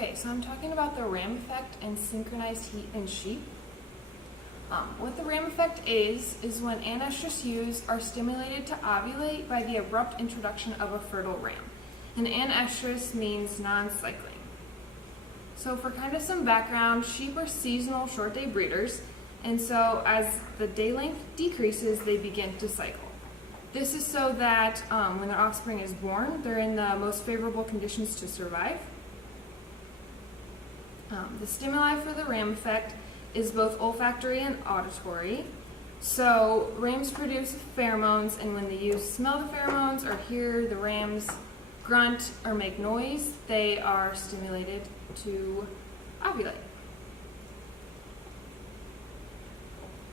Okay, so I'm talking about the RAM effect and synchronized heat in sheep. What the RAM effect is when anestrus ewes are stimulated to ovulate by the abrupt introduction of a fertile ram. And anestrus means non-cycling. So for kind of some background, sheep are seasonal short-day breeders, and so as the day length decreases, they begin to cycle. This is so that when their offspring is born, they're in the most favorable conditions to survive. The stimuli for the RAM effect is both olfactory and auditory. So rams produce pheromones, and when the ewes smell the pheromones or hear the rams grunt or make noise, they are stimulated to ovulate.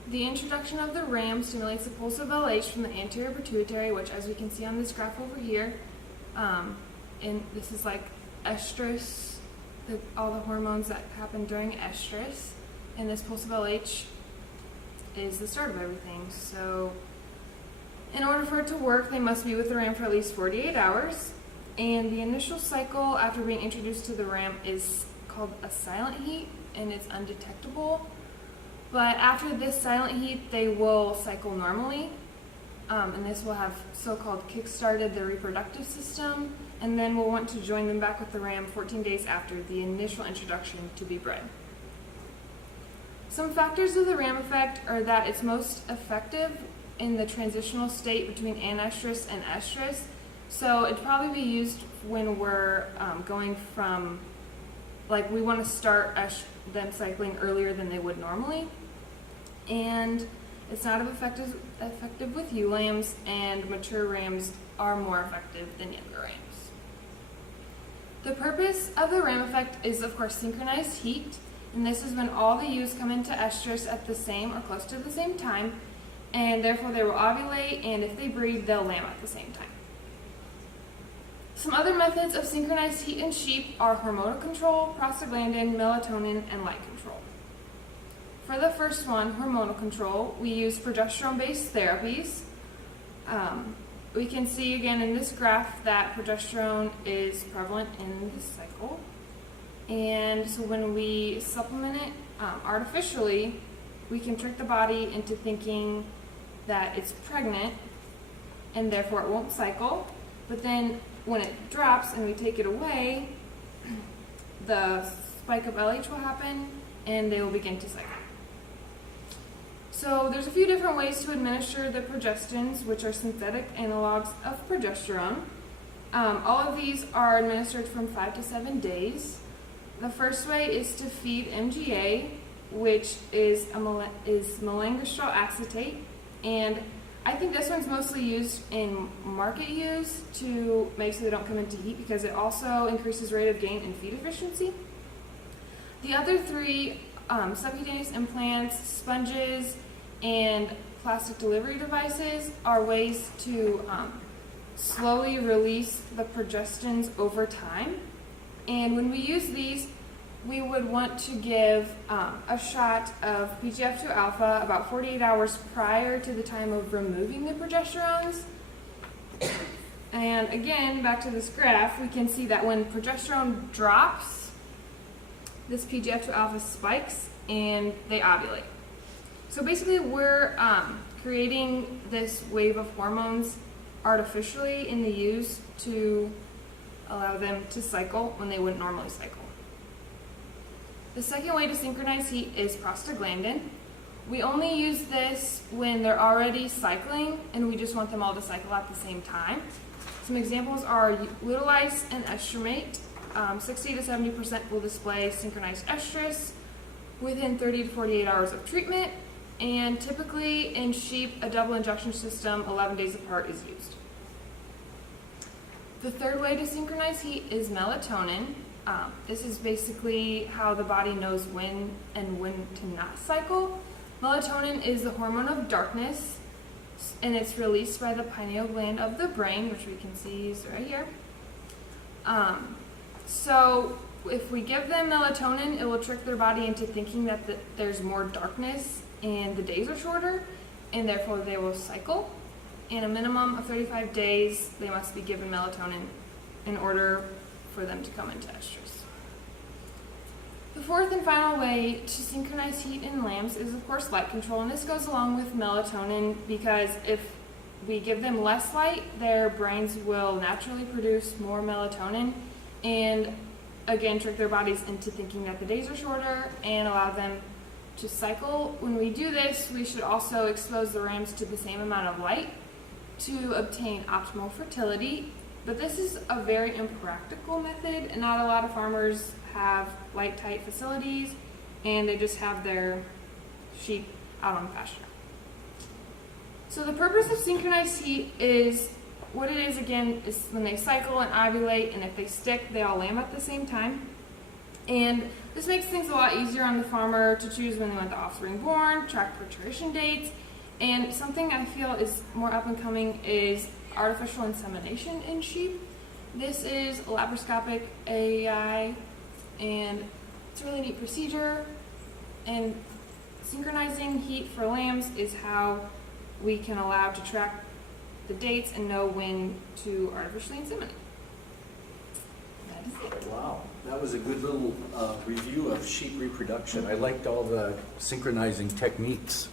The introduction of the ram stimulates the pulse of LH from the anterior pituitary, which, as we can see on this graph over here, and this is like estrous, all the hormones that happen during estrus, and this pulse of LH is the start of everything. So in order for it to work, they must be with the ram for at least 48 hours, and the initial cycle after being introduced to the ram is called a silent heat, and it's undetectable. But after this silent heat, they will cycle normally, and this will have so-called kick-started the reproductive system, and then we'll want to join them back with the ram 14 days after the initial introduction to be bred. Some factors of the RAM effect are that it's most effective in the transitional state between anestrus and estrus, so it'd probably be used when we're going from, like, we want to start them cycling earlier than they would normally, and it's not as effective with ewe lambs, and mature rams are more effective than younger rams. The purpose of the RAM effect is, of course, synchronized heat, and this is when all the ewes come into estrus at the same or close to the same time, and therefore they will ovulate, and if they breed, they'll lamb at the same time. Some other methods of synchronized heat in sheep are hormonal control, prostaglandin, melatonin, and light control. For the first one, hormonal control, we use progesterone-based therapies. We can see again in this graph that progesterone is prevalent in this cycle. And so when we supplement it artificially, we can trick the body into thinking that it's pregnant and therefore it won't cycle. But then when it drops and we take it away, the spike of LH will happen and they will begin to cycle. So there's a few different ways to administer the progestogens, which are synthetic analogs of progesterone. All of these are administered from 5 to 7 days. The first way is to feed MGA, which is melangostrol acetate, and I think this one's mostly used in market ewes to make so they don't come into heat, because it also increases rate of gain and feed efficiency. The other three, subcutaneous implants, sponges, and plastic delivery devices, are ways to slowly release the progestogens over time. And when we use these, we would want to give a shot of PGF2 alpha about 48 hours prior to the time of removing the progesterones. And again, back to this graph, we can see that when progesterone drops, this PGF2 alpha spikes and they ovulate. So basically we're creating this wave of hormones artificially in the ewes to allow them to cycle when they wouldn't normally cycle. The second way to synchronize heat is prostaglandin. We only use this when they're already cycling and we just want them all to cycle at the same time. Some examples are Utilize and Estromate. 60 to 70% will display synchronized estrus within 30 to 48 hours of treatment, and typically in sheep, a double injection system 11 days apart is used. The third way to synchronize heat is melatonin. This is basically how the body knows when and when to not cycle. Melatonin is the hormone of darkness, and it's released by the pineal gland of the brain, which we can see is right here. So if we give them melatonin, it will trick their body into thinking that there's more darkness and the days are shorter, and therefore they will cycle. In a minimum of 35 days, they must be given melatonin in order for them to come into estrus. The fourth and final way to synchronize heat in lambs is, of course, light control, and this goes along with melatonin because if we give them less light, their brains will naturally produce more melatonin and, again, trick their bodies into thinking that the days are shorter and allow them to cycle. When we do this, we should also expose the rams to the same amount of light to obtain optimal fertility. But this is a very impractical method, and not a lot of farmers have light-tight facilities, and they just have their sheep out on pasture. So the purpose of synchronized heat is, what it is again, is when they cycle and ovulate, and if they stick, they all lamb at the same time. And this makes things a lot easier on the farmer to choose when they want the offspring born, track parturition dates, and something I feel is more up and coming is artificial insemination in sheep. This is laparoscopic AEI, and it's a really neat procedure, and synchronizing heat for lambs is how we can allow to track the dates and know when to artificially inseminate. That is it. Wow, that was a good little review of sheep reproduction. I liked all the synchronizing techniques.